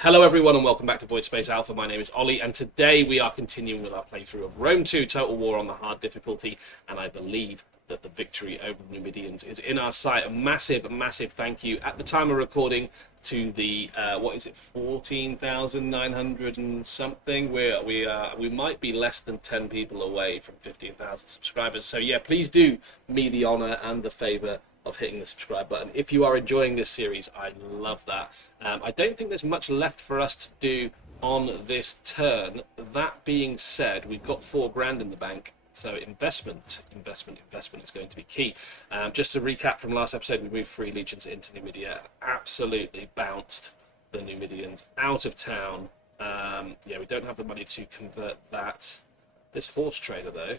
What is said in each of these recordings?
Hello everyone and welcome back to Voidspace Alpha. My name is Ollie and today we are continuing with our playthrough of Rome 2 Total War on the hard difficulty, and I believe that the victory over the Numidians is in our sight. A massive thank you at the time of recording to the 14,900 and something. We might be less than 10 people away from 15,000 subscribers, so yeah, please do me the honor and the favor of hitting the subscribe button. If you are enjoying this series, I love that. I don't think there's much left for us to do on this turn. That being said, we've got 4 grand in the bank, so investment is going to be key. Just to recap from last episode, we moved 3 legions into Numidia, absolutely bounced the Numidians out of town. Yeah, we don't have the money to convert that. This horse trader though,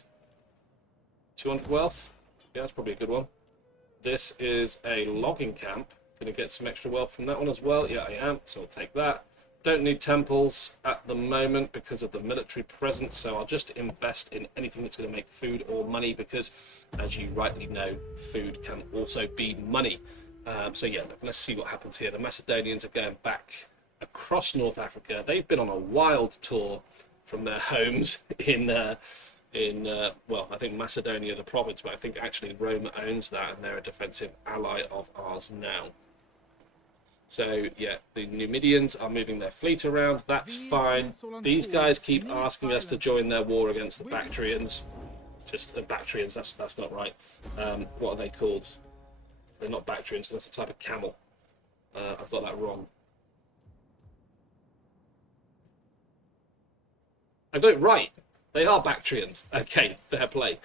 200 wealth, yeah, that's probably a good one. This is a logging camp. Going to get some extra wealth from that one as well. Yeah, I am, so I'll take that. Don't need temples at the moment because of the military presence, so I'll just invest in anything that's going to make food or money because, as you rightly know, food can also be money. So yeah, let's see what happens here. The Macedonians are going back across North Africa. They've been on a wild tour from their homes well, I think Macedonia, the province, but I think actually Rome owns that and they're a defensive ally of ours now. So yeah, the Numidians are moving their fleet around. That's fine. These guys keep asking us to join their war against the Bactrians. Just Bactrians, that's not right. What are they called? They're not Bactrians because that's a type of camel. I've got that wrong. I got it right. They are Bactrians. Okay, fair play.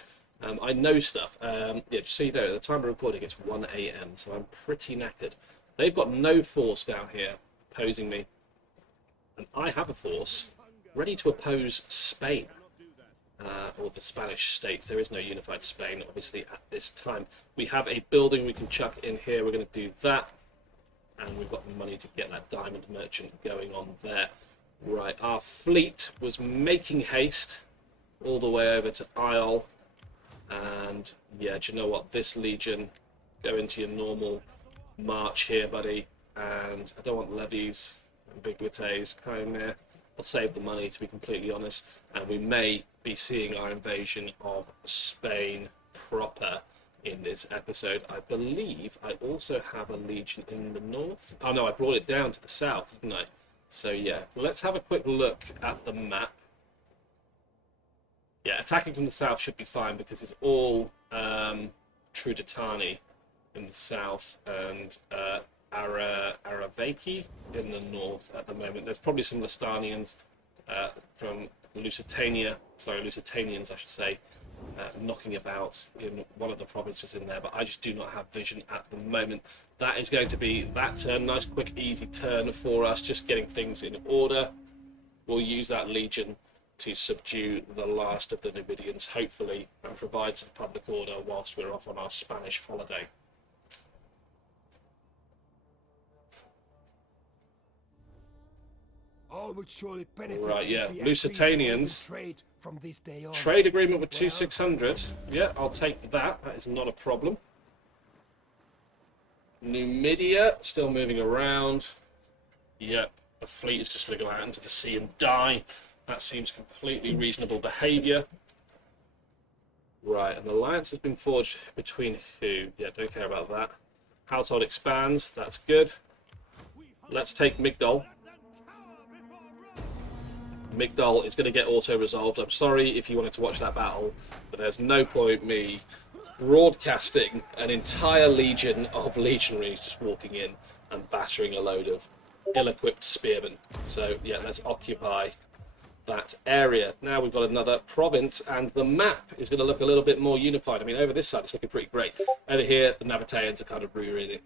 I know stuff. Yeah, just so you know, at the time of recording, it's 1 AM, so I'm pretty knackered. They've got no force down here opposing me. And I have a force ready to oppose Spain, or the Spanish states. There is no unified Spain, obviously, at this time. We have a building we can chuck in here. We're going to do that. And we've got the money to get that diamond merchant going on there. Right, our fleet was making haste all the way over to Isle, and yeah, do you know what, this legion, go into your normal march here, buddy, and I don't want levies and big littes coming there. I'll save the money, to be completely honest, and we may be seeing our invasion of Spain proper in this episode. I believe I also have a legion in the north. Oh no, I brought it down to the south, didn't I? So yeah, let's have a quick look at the map. Yeah, attacking from the south should be fine because it's all Trudetani in the south and Aravaki in the north at the moment. There's probably some Lestanians from Lusitania, Lusitanians I should say, knocking about in one of the provinces in there, but I just do not have vision at the moment. That is going to be that turn. Nice, quick, easy turn for us, just getting things in order. We'll use that legion to subdue the last of the Numidians, hopefully, and provide some public order whilst we're off on our Spanish holiday. Right, yeah, Lusitanians. Trade agreement with 2600. Yeah, I'll take that. That is not a problem. Numidia, still moving around. Yep, the fleet is just going to go out into the sea and die. That seems completely reasonable behaviour. Right, an alliance has been forged between who? Yeah, don't care about that. Household expands, that's good. Let's take Migdol. Migdol is going to get auto-resolved. I'm sorry if you wanted to watch that battle, but there's no point me broadcasting an entire legion of legionaries just walking in and battering a load of ill-equipped spearmen. So yeah, let's occupy that area. Now we've got another province, and the map is going to look a little bit more unified. I mean, over this side it's looking pretty great. Over here, the Nabateans are kind of ruining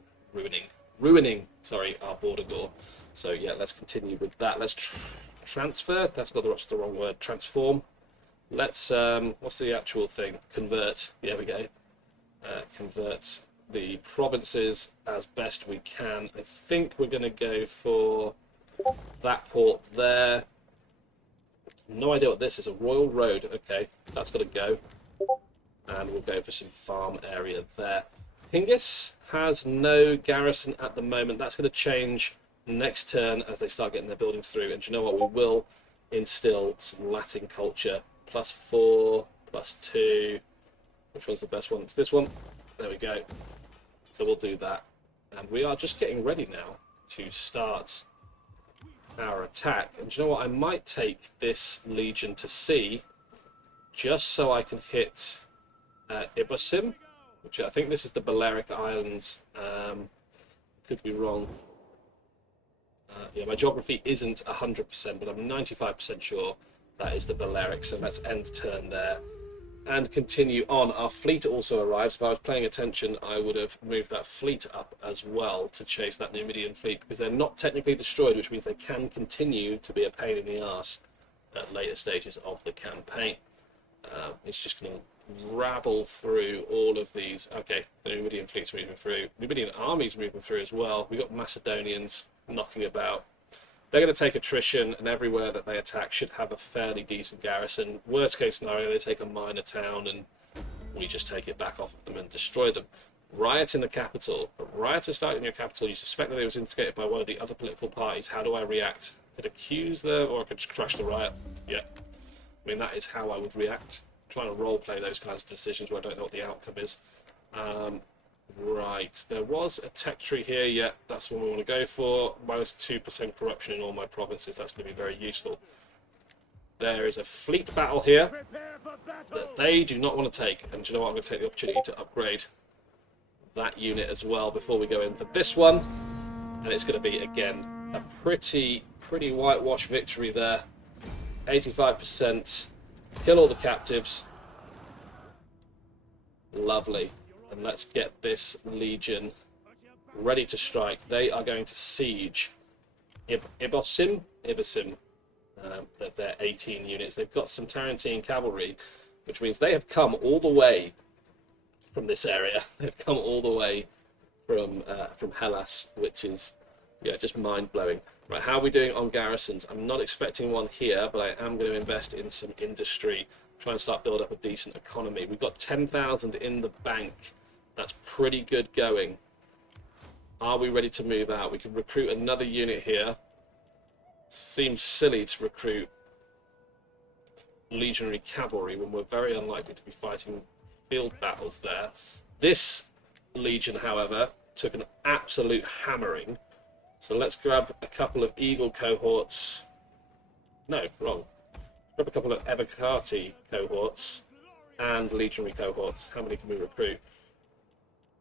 our border gore. So yeah, let's continue with that. Let's transfer. That's not the wrong word. Transform. Let's what's the actual thing? Convert. There we go. Convert the provinces as best we can. I think we're going to go for that port there. No idea what this is. A royal road. Okay, that's got to go. And we'll go for some farm area there. Hingis has no garrison at the moment. That's going to change next turn as they start getting their buildings through. And do you know what? We will instill some Latin culture. +4, +2. Which one's the best one? It's this one. There we go. So we'll do that. And we are just getting ready now to start our attack. And do you know what? I might take this Legion to sea just so I can hit Ibosim, which I think this is the Balearic Islands. Could be wrong. Yeah, my geography isn't 100%, but I'm 95% sure that is the Balearic. So let's end turn there and continue on. Our fleet also arrives. If I was paying attention, I would have moved that fleet up as well to chase that Numidian fleet, because they're not technically destroyed, which means they can continue to be a pain in the arse at later stages of the campaign. It's just going to rabble through all of these. Okay, the Numidian fleet's moving through. Numidian army's moving through as well. We've got Macedonians knocking about. They're going to take attrition, and everywhere that they attack should have a fairly decent garrison. Worst case scenario, they take a minor town and we just take it back off of them and destroy them. Riot in the capital. Riot is starting in your capital. You suspect that it was instigated by one of the other political parties. How do I react? I could accuse them, or I could just crush the riot. Yeah. I mean, that is how I would react. I'm trying to role-play those kinds of decisions where I don't know what the outcome is. Right, there was a tech tree here. Yeah, that's what we want to go for. -2% corruption in all my provinces. That's going to be very useful. There is a fleet battle here that they do not want to take. And do you know what? I'm going to take the opportunity to upgrade that unit as well before we go in for this one. And it's going to be, again, a pretty whitewash victory there. 85%. Kill all the captives. Lovely. And let's get this Legion ready to strike. They are going to siege Ibosim. They're 18 units. They've got some Tarentine cavalry, which means they have come all the way from this area. They've come all the way from Hellas, which is, yeah, just mind-blowing. Right, how are we doing on garrisons? I'm not expecting one here, but I am going to invest in some industry, try and start build up a decent economy. We've got 10,000 in the bank. That's pretty good going. Are we ready to move out? We could recruit another unit here. Seems silly to recruit legionary cavalry when we're very unlikely to be fighting field battles there. This legion, however, took an absolute hammering. So let's grab a couple of Eagle cohorts. No, wrong. Grab a couple of Evocati cohorts and legionary cohorts. How many can we recruit?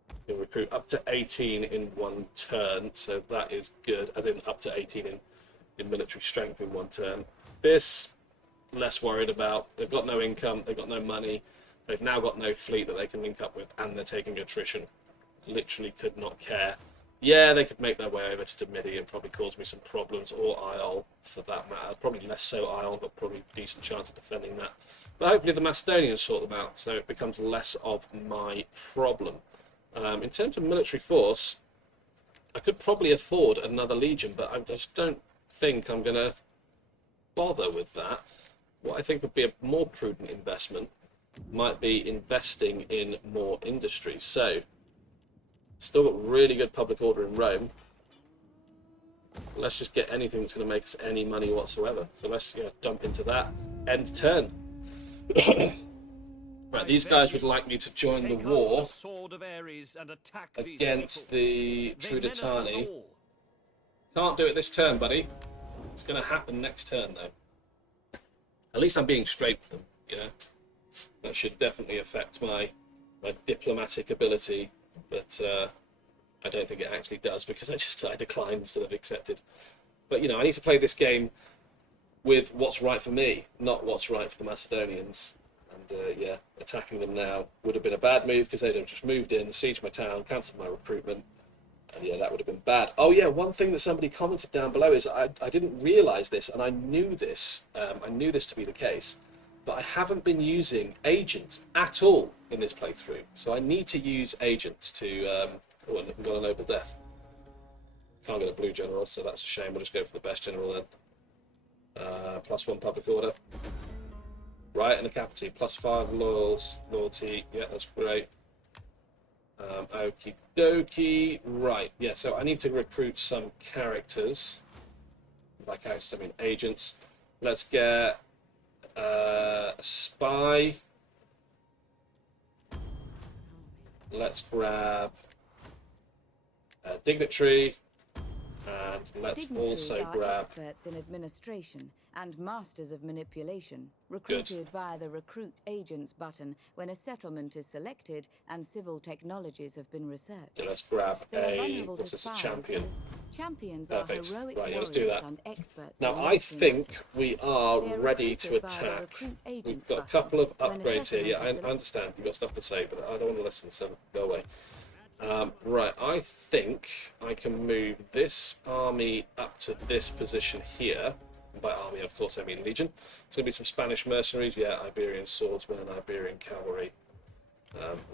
We can recruit up to 18 in one turn, so that is good. As in up to 18 in military strength in one turn. This, less worried about. They've got no income, they've got no money, they've now got no fleet that they can link up with, and they're taking attrition. Literally could not care. Yeah, they could make their way over to Midi and probably cause me some problems, or Isle for that matter. Probably less so Isle, but probably a decent chance of defending that. But hopefully the Macedonians sort them out, so it becomes less of my problem. In terms of military force, I could probably afford another legion, but I just don't think I'm going to bother with that. What I think would be a more prudent investment might be investing in more industry. So, still got really good public order in Rome. Let's just get anything that's going to make us any money whatsoever. So let's dump into that. End turn. Right, these guys would like me to join the war against the Trudetani. Can't do it this turn, buddy. It's going to happen next turn, though. At least I'm being straight with them, you know. That should definitely affect my diplomatic ability, but I don't think it actually does, because I declined instead of accepted. But, you know, I need to play this game with what's right for me, not what's right for the Macedonians. And, yeah, attacking them now would have been a bad move, because they'd have just moved in, sieged my town, cancelled my recruitment. And yeah, that would have been bad. Oh yeah, one thing that somebody commented down below is I didn't realise this, and I knew this. I knew this to be the case, but I haven't been using agents at all in this playthrough. So I need to use agents to. Oh, and I got a noble death. Can't get a blue general, so that's a shame. We'll just go for the best general then. +1 public order. Right, and a captaincy. +5 loyalty. Yeah, that's great. Okie dokie. Right, yeah, so I need to recruit some characters. By characters, I mean agents. Let's get a spy. Let's grab a dignitary. And let's also grab experts in administration and masters of manipulation, recruited via the Recruit Agents button when a settlement is selected and civil technologies have been researched. Yeah, let's grab what's this, a champion? Champions Perfect. are heroic Right, yeah, let's do that. and experts Now, I think we are ready to attack. We've got a couple of upgrades here. Yeah, I understand. You've got stuff to say, but I don't want to listen, so go away. Right, I think I can move this army up to this position here. And by army, of course, I mean legion. It's going to be some Spanish mercenaries, yeah, Iberian swordsmen and Iberian cavalry.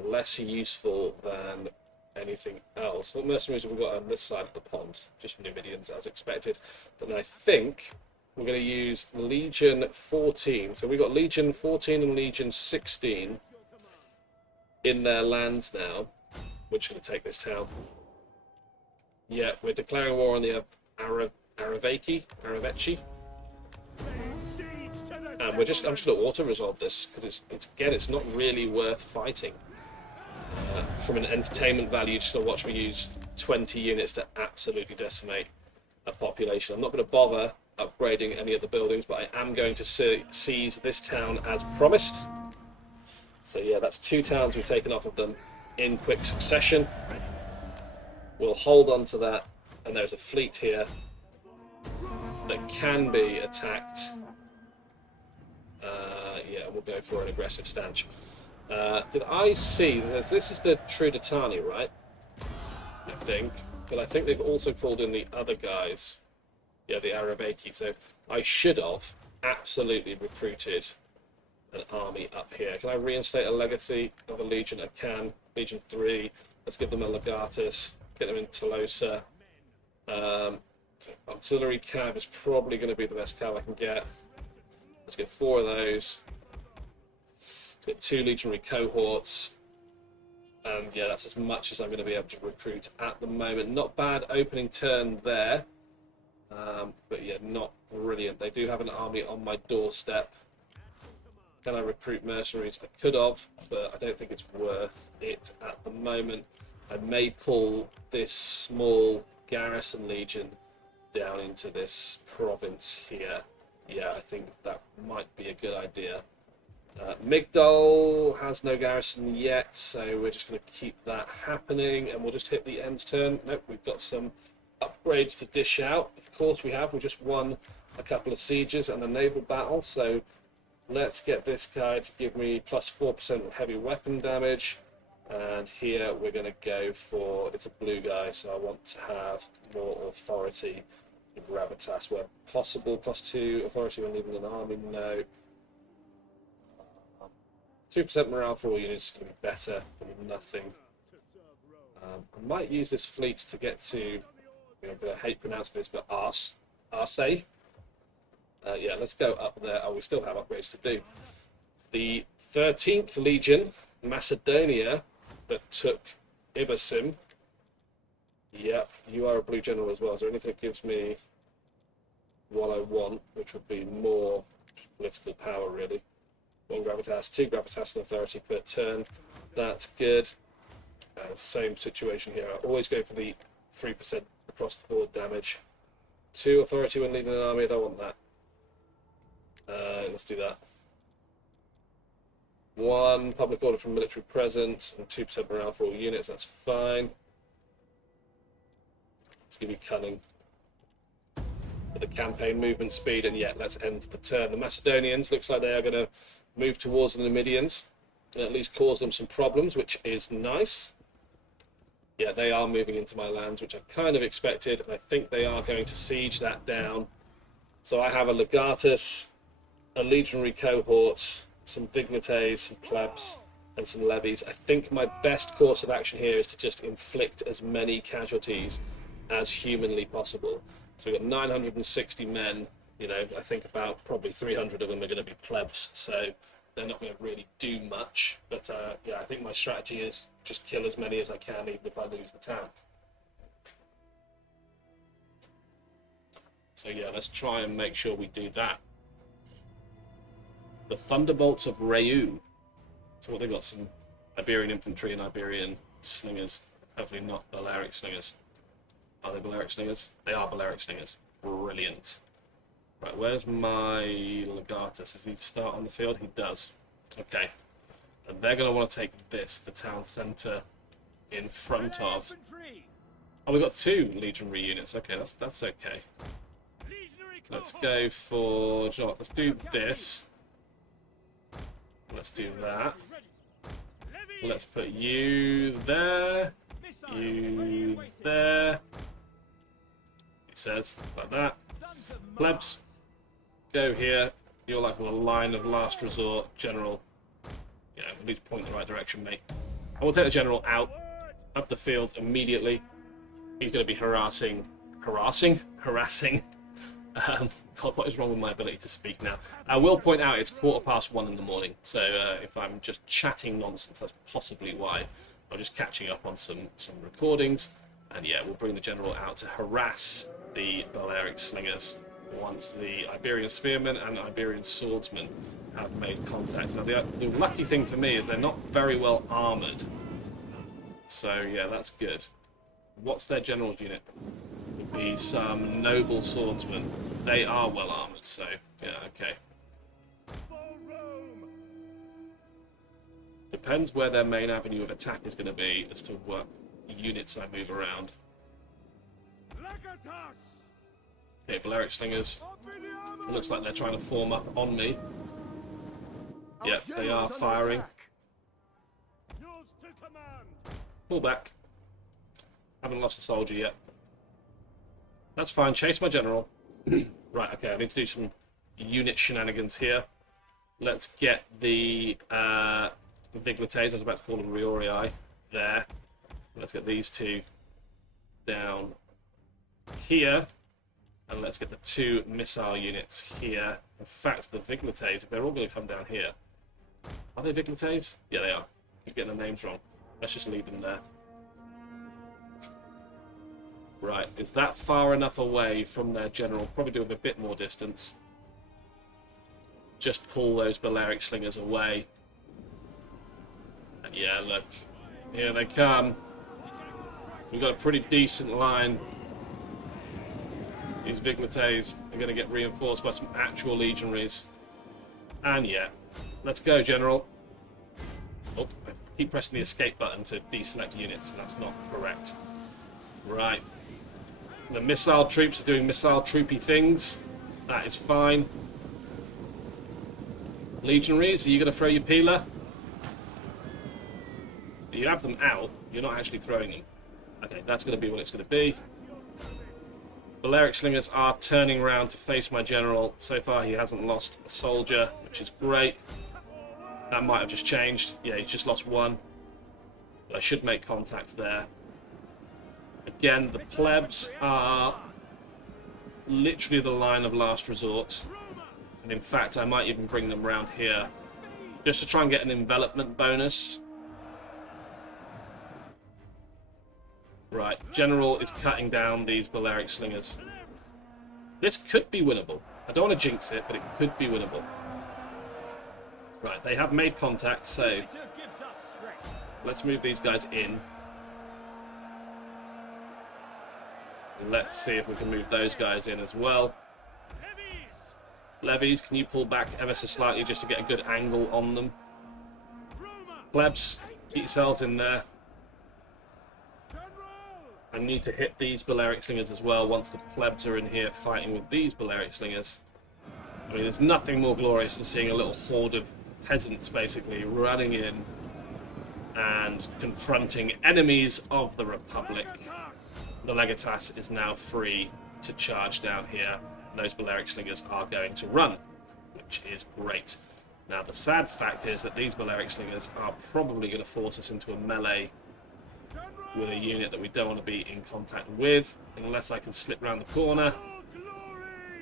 Less useful than anything else. What mercenaries have we got on this side of the pond? Just Numidians, as expected. But I think we're going to use Legion 14. So we've got Legion 14 and Legion 16 in their lands now. We're just going to take this town. Yeah, we're declaring war on the Araveci. And I'm just going to auto resolve this because it's not really worth fighting. From an entertainment value, just going to watch me use 20 units to absolutely decimate a population. I'm not going to bother upgrading any of the buildings, but I am going to seize this town as promised. So yeah, that's 2 towns we've taken off of them in quick succession. We'll hold on to that, and there's a fleet here that can be attacked. Yeah, we'll go for an aggressive stance. Did I see this is the Trudetani, right? I think, but I think they've also called in the other guys. Yeah, the Araveci. So I should have absolutely recruited an army up here. Can I reinstate a legacy of a legion? I can. Legion 3. Let's give them a legatus. Get them in Tolosa. Auxiliary cav is probably going to be the best cav I can get. Let's get 4 of those. Let's get 2 legionary cohorts. And yeah, that's as much as I'm going to be able to recruit at the moment. Not bad opening turn there. But yeah, not brilliant. They do have an army on my doorstep. Can I recruit mercenaries? I could have, but I don't think it's worth it at the moment. I may pull this small garrison legion down into this province here. Yeah, I think that might be a good idea. Migdol has no garrison yet, so we're just going to keep that happening, and we'll just hit the end turn. Nope, we've got some upgrades to dish out. Of course we have. We just won a couple of sieges and a naval battle, so let's get this guy to give me plus 4% heavy weapon damage. And here we're going to go for, it's a blue guy, so I want to have more authority in gravitas where possible. Plus 2 authority when leading an army, no. 2% morale for all units is going to be better than nothing. I might use this fleet to get to, I'm going to hate pronouncing this, but Arse. Yeah, let's go up there. Oh, we still have upgrades to do. The 13th Legion, Macedonia, that took Ibasim. Yep, you are a blue general as well. Is there anything that gives me what I want, which would be more political power, really? 1 gravitas, 2 gravitas and authority per turn. That's good. Same situation here. I always go for the 3% across the board damage. 2 authority when leading an army. I don't want that. Let's do that. 1 public order from military presence and 2% morale for all units. That's fine. Let's give you cunning for the campaign movement speed, and yeah, let's end the turn. The Macedonians looks like they are going to move towards the Numidians and at least cause them some problems, which is nice. Yeah, they are moving into my lands, which I kind of expected, and I think they are going to siege that down. So I have a legatus, a legionary cohort, some vignetes, some plebs, and some levies. I think my best course of action here is to just inflict as many casualties as humanly possible. So we've got 960 men, I think about probably 300 of them are going to be plebs. So they're not going to really do much. But yeah, I think my strategy is just kill as many as I can, even if I lose the town. So yeah, let's try and make sure we do that. The Thunderbolts of Rayu. So what, they got some Iberian infantry and Iberian slingers. Hopefully not Balearic slingers. Are they Balearic slingers? They are Balearic slingers. Brilliant. Right, where's my Legatus? Does he start on the field? He does. Okay. And they're going to want to take this, the town centre, in front of... Oh, we've got 2 legionary units. Okay, that's okay. Let's go for... You know what, let's do this. Let's do that. Let's put you there. You there. He says, like that. Plebs, go here. You're like a line of last resort. General, yeah, at least point in the right direction, mate. I will take the general out of the field immediately. He's going to be harassing. God, what is wrong with my ability to speak now? I will point out it's 1:15 in the morning, so if I'm just chatting nonsense, that's possibly why. I'm just catching up on some recordings, and yeah, we'll bring the general out to harass the Balearic slingers once the Iberian spearmen and Iberian swordsmen have made contact. Now, the lucky thing for me is they're not very well armoured, so yeah, that's good. What's their general's unit? Would be some noble swordsmen. They are well armoured, so yeah, okay. Depends where their main avenue of attack is going to be as to what units I move around. Okay, Balearic slingers. It looks like they're trying to form up on me. Yep, they are firing. Pull back. Haven't lost a soldier yet. That's fine. Chase my general. Right, okay, I need to do some unit shenanigans here. Let's get the Viglates, I was about to call them Riorii, there. Let's get these 2 down here. And let's get the 2 missile units here. In fact, the Viglates, if they're all going to come down here. Are they Viglates? Yeah, they are. Keep getting the names wrong. Let's just leave them there. Right, is that far enough away from their general? Probably do a bit more distance. Just pull those Balearic slingers away. And yeah, look. Here they come. We've got a pretty decent line. These Viglates are going to get reinforced by some actual legionaries. And yeah, let's go, General. Oh, I keep pressing the escape button to deselect units, and that's not correct. Right. The missile troops are doing missile troopy things. That is fine. Legionaries, are you going to throw your peeler? You have them out. You're not actually throwing them. Okay, that's going to be what it's going to be. Balearic slingers are turning around to face my general. So far, he hasn't lost a soldier, which is great. That might have just changed. Yeah, he's just lost 1. But I should make contact there. Again, the plebs are literally the line of last resort. And in fact, I might even bring them around here just to try and get an envelopment bonus. Right, General is cutting down these Balearic slingers. This could be winnable. I don't want to jinx it, but it could be winnable. Right, they have made contact, so let's move these guys in. Let's see if we can move those guys in as well. Levies, can you pull back ever so slightly just to get a good angle on them? Plebs, get yourselves in there. I need to hit these Balearic slingers as well once the plebs are in here fighting with these Balearic slingers. I mean, there's nothing more glorious than seeing a little horde of peasants basically running in and confronting enemies of the Republic. The Legatas is now free to charge down here. Those Balearic slingers are going to run, which is great. Now, the sad fact is that these Balearic slingers are probably going to force us into a melee with a unit that we don't want to be in contact with, unless I can slip round the corner.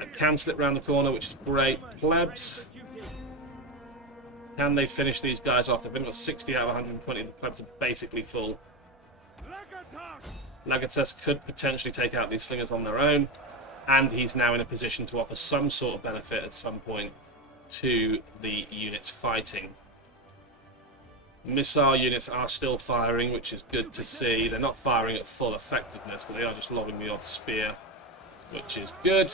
I can slip round the corner, which is great. Plebs, Can they finish these guys off? They've only got 60 out of 120. The plebs are basically full. Legatus could potentially take out these slingers on their own, and he's now in a position to offer some sort of benefit at some point to the units fighting. Missile units are still firing, which is good to see. They're not firing at full effectiveness, but they are just lobbing the odd spear, which is good.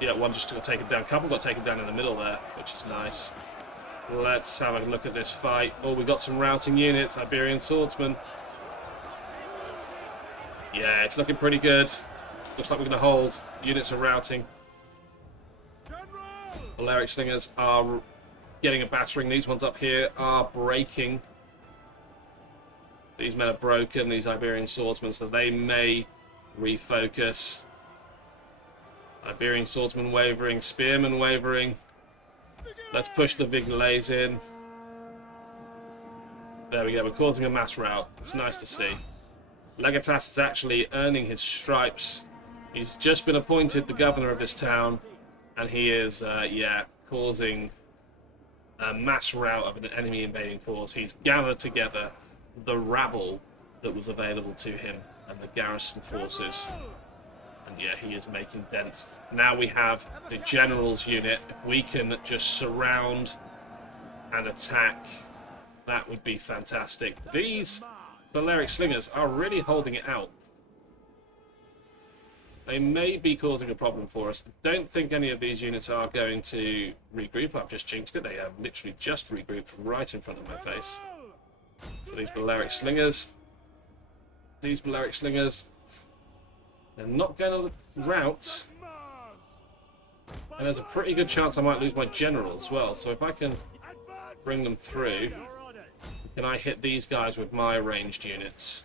Yeah, one just got taken down. A couple got taken down in the middle there, which is nice. Let's have a look at this fight. Oh, we got some routing units. Iberian swordsmen. Yeah, it's looking pretty good. Looks like we're going to hold. Units are routing. Balearic slingers are getting a battering. These ones up here are breaking. These men are broken, these Iberian swordsmen, so they may refocus. Iberian swordsman wavering, spearmen wavering. Let's push the Vigilés in. There we go, we're causing a mass rout. It's nice to see. Legatas is actually earning his stripes. He's just been appointed the governor of this town, and he is, yeah, causing a mass rout of an enemy invading force. He's gathered together the rabble that was available to him and the garrison forces. And yeah, he is making dents. Now we have the general's unit. If we can just surround and attack, that would be fantastic. These Balearic slingers are really holding it out. They may be causing a problem for us. I don't think any of these units are going to regroup. I've just jinxed it. They have literally just regrouped right in front of my face. So these Balearic slingers, they're not going to rout. And there's a pretty good chance I might lose my general as well. So if I can bring them through, can I hit these guys with my ranged units?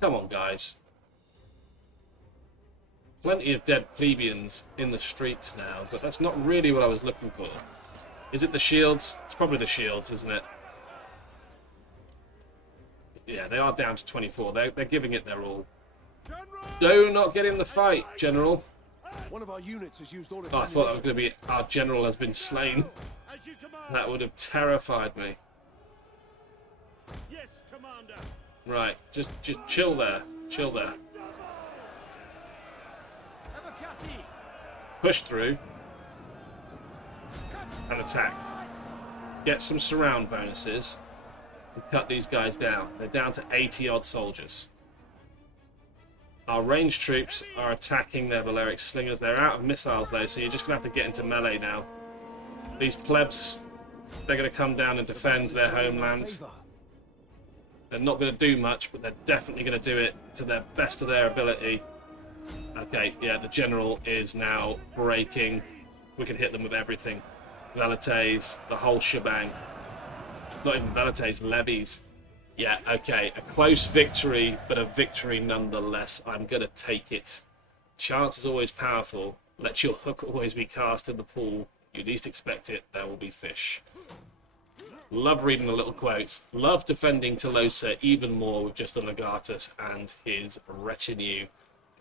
Come on, guys. Plenty of dead plebeians in the streets now, but that's not really what I was looking for. Is it the shields? It's probably the shields, isn't it? Yeah, they are down to 24. They're giving it their all. Do not get in the fight, General. One of our units has used all its Oh, I thought that was going to be our general has been slain. That would have terrified me. Yes, Commander. Right, just chill there. Chill there. Push through. And attack. Get some surround bonuses. And cut these guys down. They're down to 80 odd soldiers. Our ranged troops are attacking their Balearic slingers. They're out of missiles though, so you're just going to have to get into melee now. These plebs, they're going to come down and defend their homeland. They're not going to do much, but they're definitely going to do it to the best of their ability. Okay, yeah, the general is now breaking. We can hit them with everything. Velites, the whole shebang. Not even Velites, levies. Yeah, okay, a close victory, but a victory nonetheless. I'm going to take it. Chance is always powerful. Let your hook always be cast in the pool. You least expect it, there will be fish. Love reading the little quotes. Love defending Tolosa even more with just the Legatus and his retinue,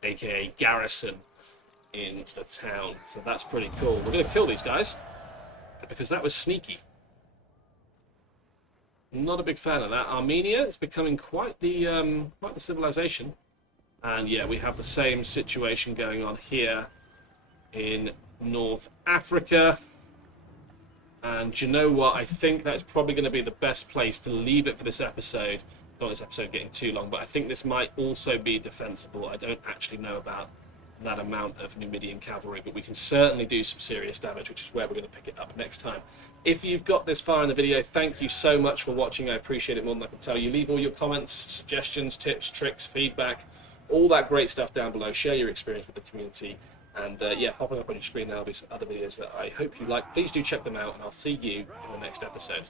aka garrison, in the town. So that's pretty cool. We're going to kill these guys because that was sneaky. Not a big fan of that. Armenia is becoming quite the civilization, and yeah, we have the same situation going on here in North Africa. And do you know what? I think that's probably going to be the best place to leave it for this episode. Not this episode getting too long, but I think this might also be defensible. I don't actually know about that amount of Numidian cavalry, but we can certainly do some serious damage, which is where we're going to pick it up next time. If you've got this far in the video, thank you so much for watching. I appreciate it more than I can tell you. Leave all your comments, suggestions, tips, tricks, feedback, all that great stuff down below. Share your experience with the community. And yeah, popping up on your screen now will be some other videos that I hope you like. Please do check them out, and I'll see you in the next episode.